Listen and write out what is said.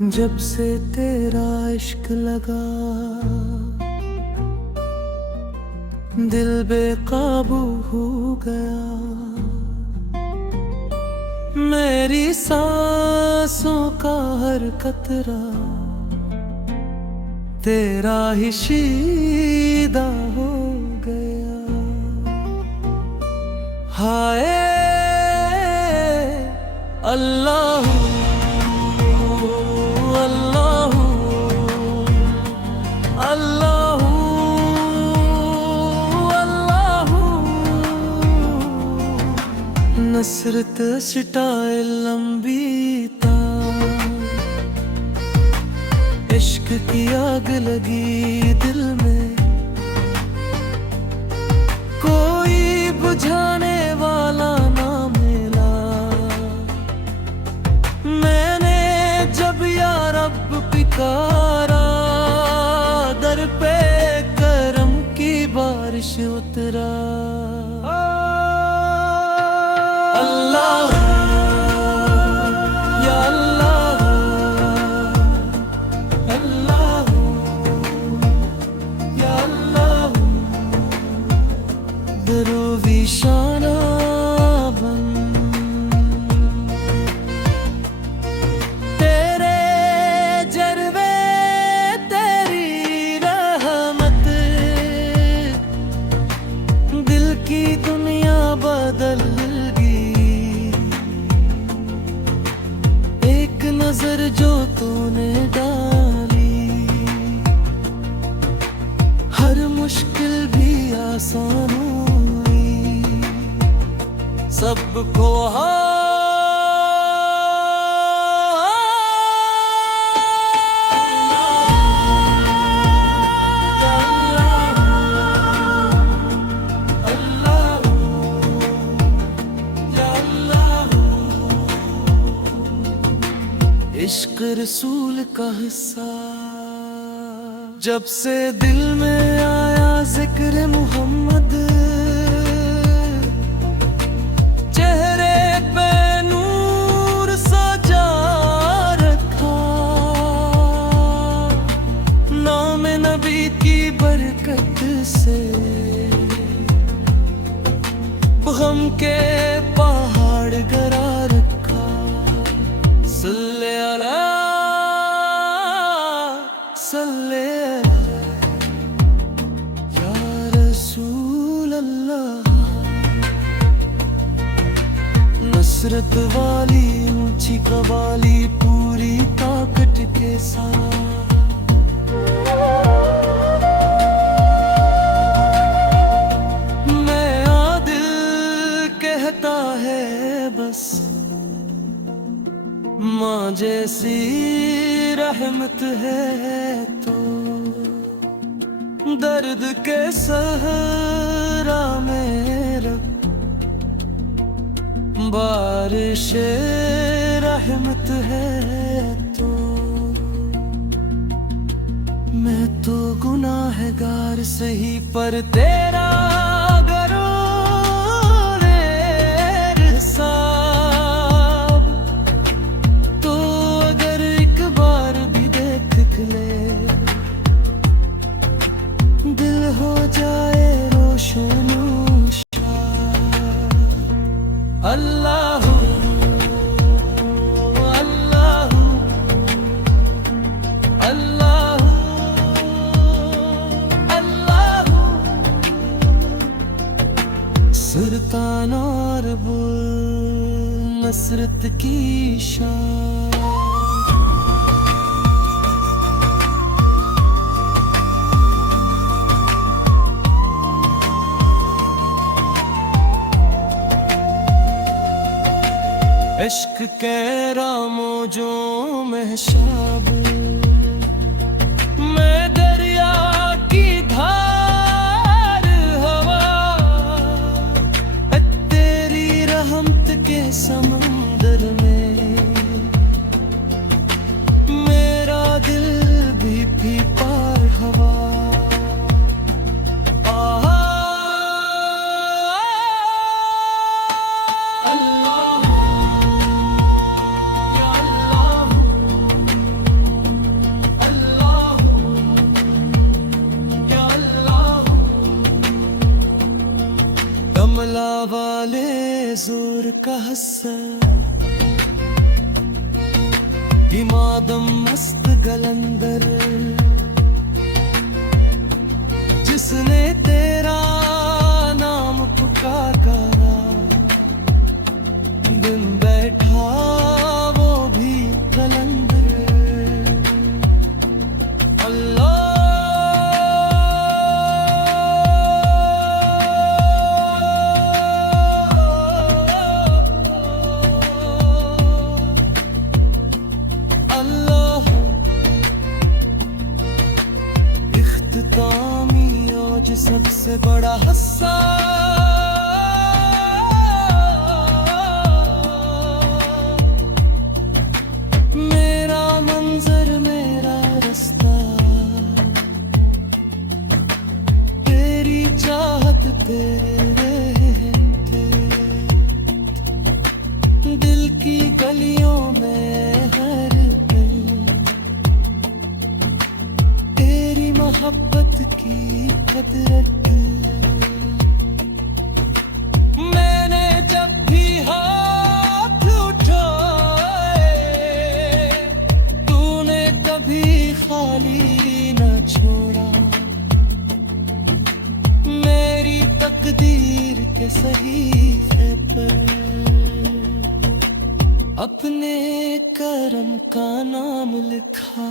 जब से तेरा इश्क लगा दिल बेकाबू हो गया। मेरी सांसों का हर कतरा तेरा ही शीदा हो गया। हाय अल्लाह अल्लाह अल्लाह अल्लाह। नसरत स्टाइल लंबी ता इश्क की आग लगी दिल में, कोई बुझाने वाला ना मिला। मैंने जब या रब पुकारा दर पे करम की बारिश उतरा। अल्लाह या अल्लाह अल्लाह या अल्लाह। दरूवी शाना बन तेरे जलवे तेरी रहमत, दिल की दुनिया बदल गई। एक नजर जो तूने डाली हर मुश्किल भी आसान हुई। सबको इश्क रसूल का हिस्सा जब से दिल में आया जिक्र मोहम्मद, चेहरे पे नूर सजा रखा। नाम नबी की बरकत से गम के पहाड़ गिरा रखा। सल्ले अला सल्ले या रसूल अल्लाह। नसरत वाली ऊंची कवाली पूरी ताकत के साथ, मैं आदिल कहता है बस माँ जैसी रहमत है तो। दर्द के सहरा में रब बारिश रहमत है तो। मैं तो गुनाहगार सही पर तेरा दिल हो जाए रोशनूशा। अल्लाह अल्लाह अल्लाह अल्लाह। सुल्तान और बुल नसरत की शान। इश्क के रामोजों में शाबिल मैं दरिया की धार हवा। तेरी रहमत के समंदर में मेरा दिल भी पार हवा। का हस्सा इमादम मस्त गलंदर जिसने तेरा नाम पुकारा दिन बैठा वो भी कलंदर अल्लाह इख्तितामी आज सबसे बड़ा हस्सा मेरा मंजर मेरा रास्ता तेरी चाहत तेरे रहते दिल की गलियों में हर पल तेरी मोहब्बत की कदरत मैंने जब भी हाथ उठाए तूने कभी खाली न छोड़ा मेरी तकदीर के सहीफे पर अपने करम का नाम लिखा।